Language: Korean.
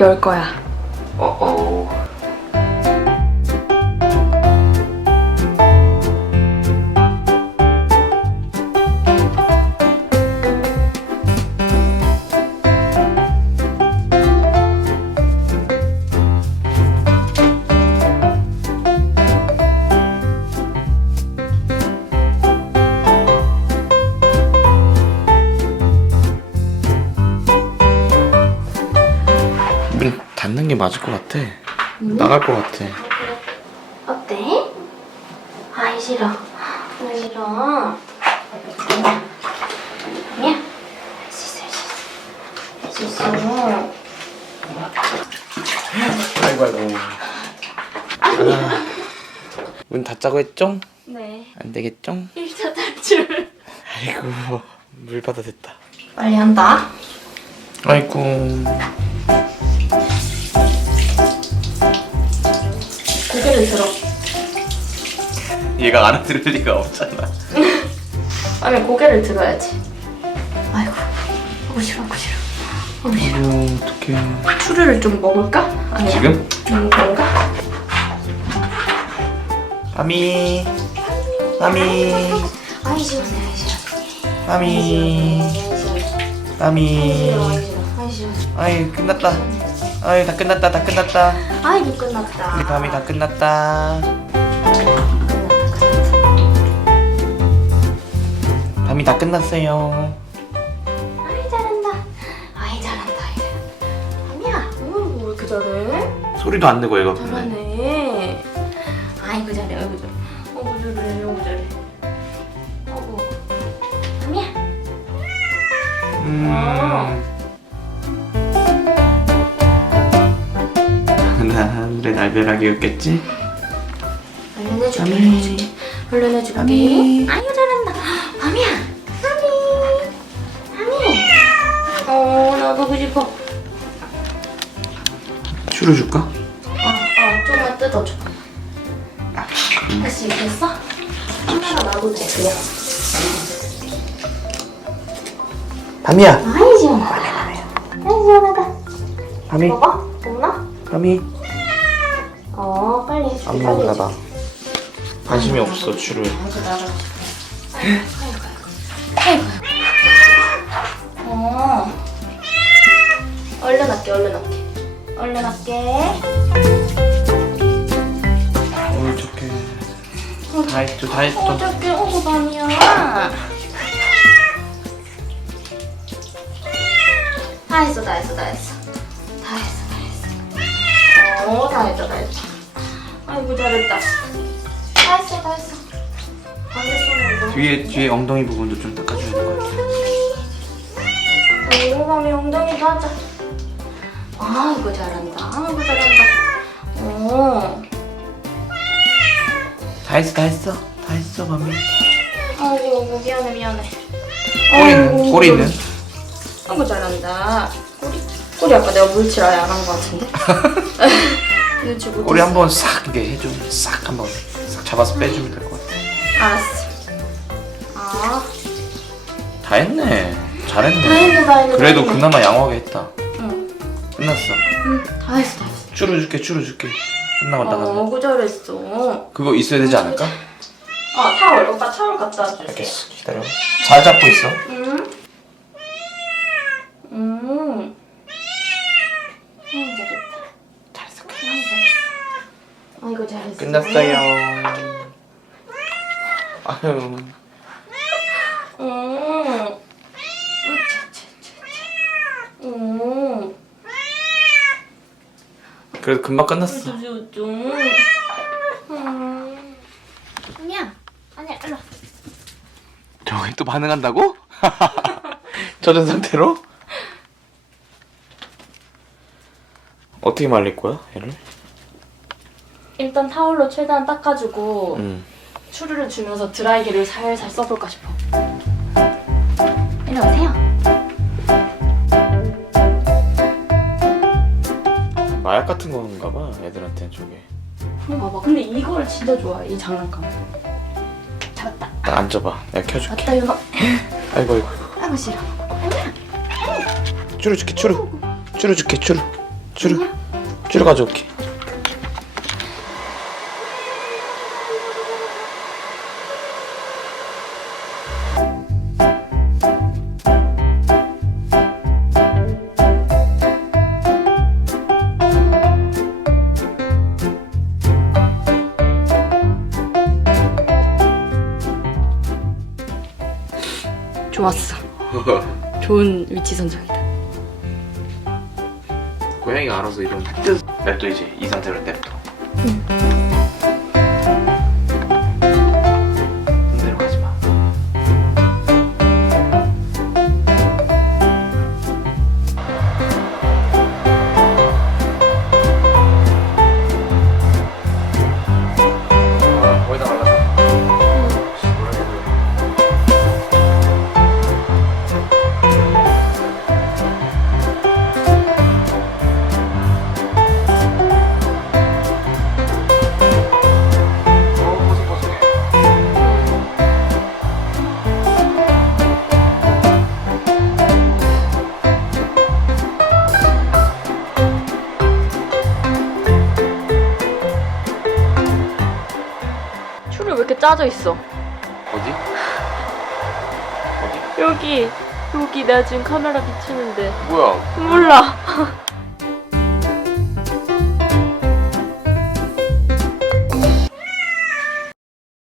열 거야. 어어. 문 닫는 게 맞을 것 같아. 나갈 것 같아. 어때? 아이 싫어. 아이 싫어. 아니야. 할 수 있어, 할 수 있어. 할 수 있어. 아이고 아이고. 아, 문 닫자고 했죠? 네. 안 되겠죠? 1차 탈출. 아이고 물 받아 됐다. 빨리 한다. 아이고. 고개를 들어. 얘가 알아들을 리가 없잖아. 아니 고개를 들어야지. 아이고. 하고 싫어, 하고 싫어. 하고 싫어. 아이고 어떡해. 추루를 좀 먹을까? 아니야. 지금? 그런가? 마미. 마미. 아이 시원해, 아이 시원해. 마미. 마미. 아이 시원해. 아이 끝났다. 아이 다 끝났다. 다 끝났다. 아이고 끝났다. 우리 밤이 다 끝났다. 밤이 다 끝났어요. 아이 잘한다. 아이 잘한다. 아니야. 왜 이렇게 잘해? 소리도 안 내고 얘가 근데. 잘하네. 아이고 잘해. 아이고 잘해. 어구 잘해. 아이고 잘해. 어구. 아니야. 하늘의 날벼락이었겠지? 얼른 해줄게. 아미. 얼른 해줄게. 얼른 해줄게. 아미. 아이고 잘한다. 아미야. 아미. 나 보고 싶어. 추루 줄까? 좀만 뜯어줘. 할 수 있겠어? 하나가 나도 돼, 그냥. 밤이야. 아이, 시원하다. 아이, 시원하다. 밤이. 먹어? 먹나? 밤이. 빨리 해줄게. 안 빨리 먹나 봐. 해줄게. 관심이 없어 추루에. 아이고, 나가. 아이고. 얼른 할게, 얼른 할게. 얼른 할게. 어떡해. 다 했죠 다 했죠. 어떡해, 밤이야. 다 했어, 다 했어, 다 했어. 다 했어, 다 했어. 다 했다, 다 했다. 아이고, 잘했다. 다 했어, 다 했어. 안 됐어, 뒤에 엉덩이 부분도 좀 닦아줘야 될 것 같아. 오, 밤이 엉덩이도 하자. 아이고, 잘한다. 아이고, 잘한다. 다 했어 다 했어 다 했어 밤이. 아이고, 미안해, 미안해. 꼬리는? 아이고, 잘한다. 꼬리 아까 내가 물칠 아예 안 한 것 같은데? 물칠 못했어. 꼬리 한번 싹 이렇게 해주면 싹 한번 싹 잡아서 빼주면 될 것 같아. 알았어. 다 했네. 잘했네. 다행이다, 다행이다. 그래도 다행이다. 그나마 양호하게 했다. 응, 끝났어. 응, 다 했어, 다 했어. 추루 줄게 추루 줄게. 끝나고 나가면. 그 잘했어. 그거 있어야 되지 않을까? 타월. 오빠 타월 갖다 줄게. 알겠어. 기다려. 잘 잡고 있어. 응. 잘했다. 잘했어. 아이고, 잘했어. 끝났어요. 아유. 그래도 금방 끝났어. 아니야, 일로. 저기 또 반응한다고? 젖은 상태로? 어떻게 말릴 거야, 얘를? 일단 타월로 최대한 닦아주고 응. 추루를 주면서 드라이기를 살살 써볼까 싶어. 일로 오세요. 마약 같은 건가 봐, 애들한테는 저게. 봐봐. 근데 이거를 진짜 좋아해, 이 장난감. 잡았다. 나 앉아봐. 내가 켜줄게. 맞다, 윤호. 아이고 아이고. 아이고, 싫어. 추루 줄게 추루. 추루 줄게 추루. 쭈루 가져올게. 좋았어. 좋은 위치 선정이다. 고양이가 알아서 이런 뜻. 냅둬 이제 이 상태로 냅둬. 손대로 가지 마. 거기다 갈라. 슈를 왜 이렇게 짜져 있어? 어디? 어디? 여기 내가 지금 카메라 비추는데 뭐야? 몰라.